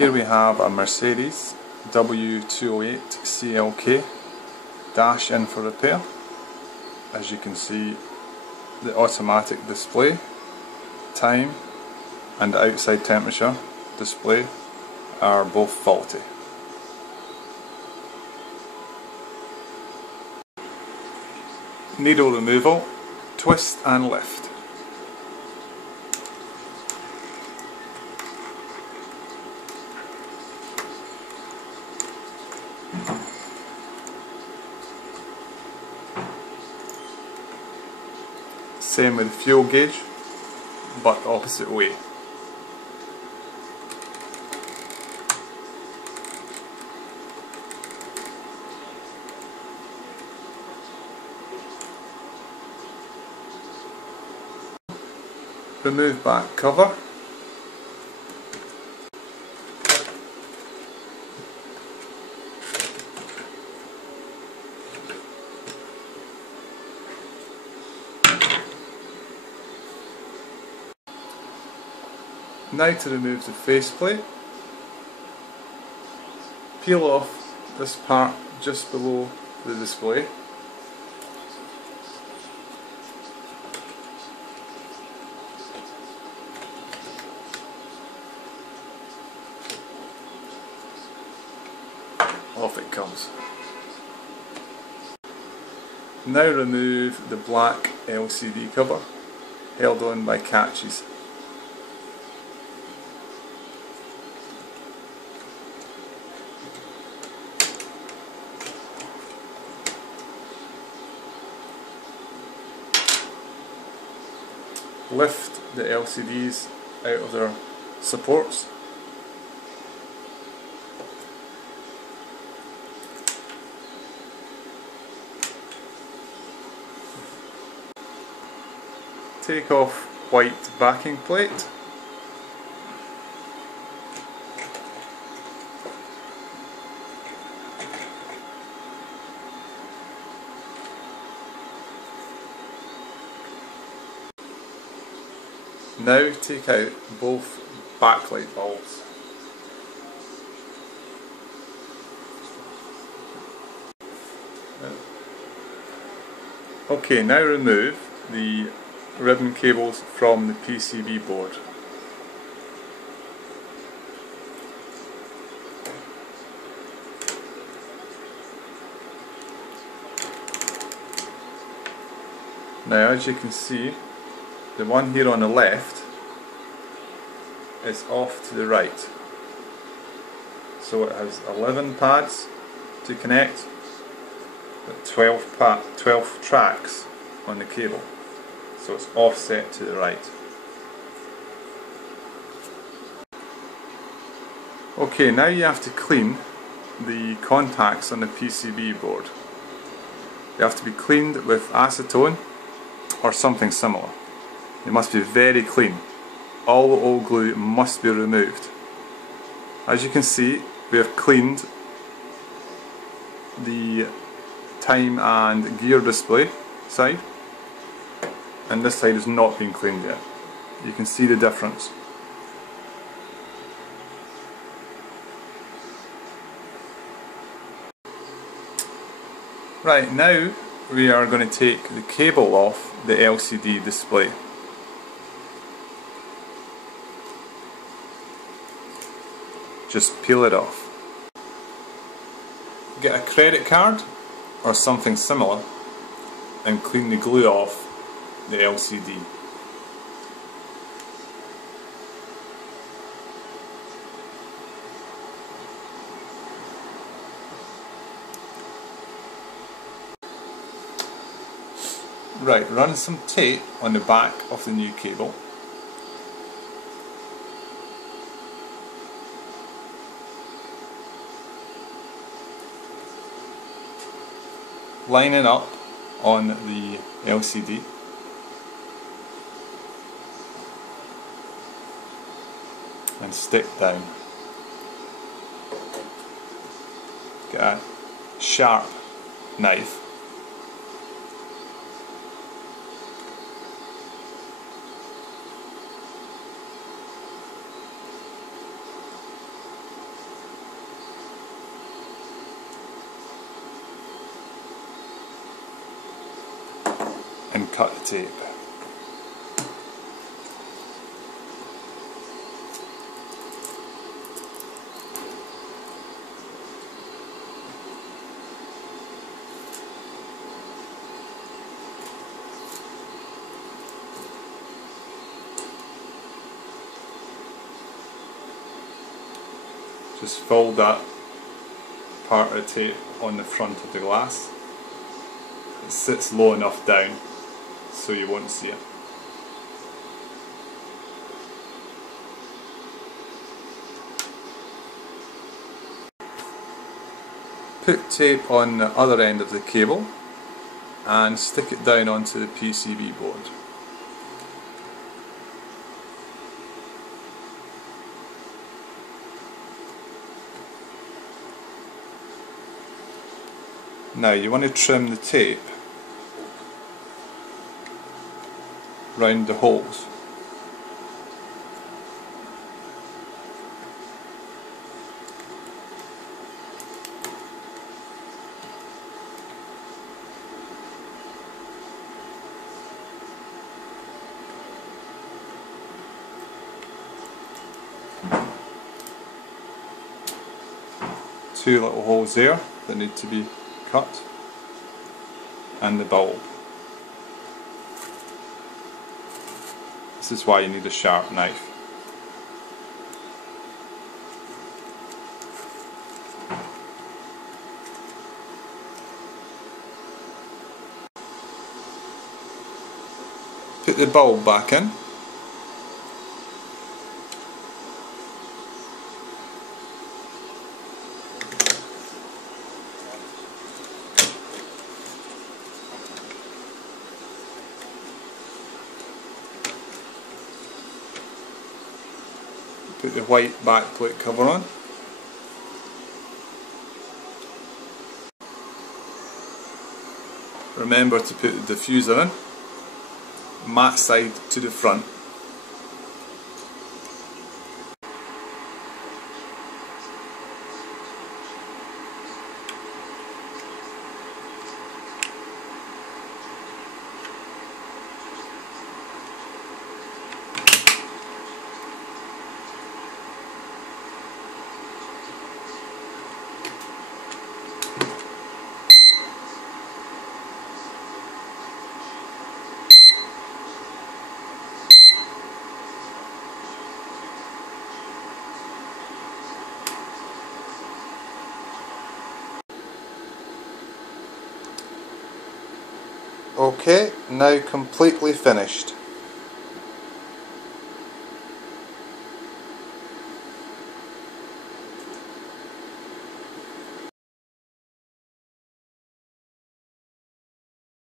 Here we have a Mercedes W208 CLK dash in for repair. As you can see, the automatic display, time and outside temperature display are both faulty. Needle removal, twist and lift. Same with fuel gauge, but opposite way. Remove back cover. Now to remove the faceplate. Peel off this part just below the display. Off it comes. Now remove the black LCD cover, held on by catches. Lift the LCDs out of their supports. Take off white backing plate. Now take out both backlight bulbs. Okay, now remove the ribbon cables from the PCB board. Now, as you can see, the one here on the left is off to the right. So it has 11 pads to connect, but 12 tracks on the cable. So it's offset to the right. Okay, now you have to clean the contacts on the PCB board. They have to be cleaned with acetone or something similar. They must be very clean. All the old glue must be removed. As you can see, we have cleaned the time and gear display side, and this side has not been cleaned yet. You can see the difference. Right, now we are going to take the cable off the LCD display. Just peel it off. Get a credit card or something similar and clean the glue off the LCD. Right, run some tape on the back of the new cable. Line it up on the LCD. And stick down. Get a sharp knife. and cut the tape. Just fold that part of the tape on the front of the glass. It sits low enough down so you won't see it. Put tape on the other end of the cable and stick it down onto the PCB board. Now you want to trim the tape round the holes. Two little holes there that need to be cut, and the bulb. This is why you need a sharp knife. Put the bulb back in. Put the white backplate cover on. Remember to put the diffuser in, matte side to the front. Okay, now completely finished.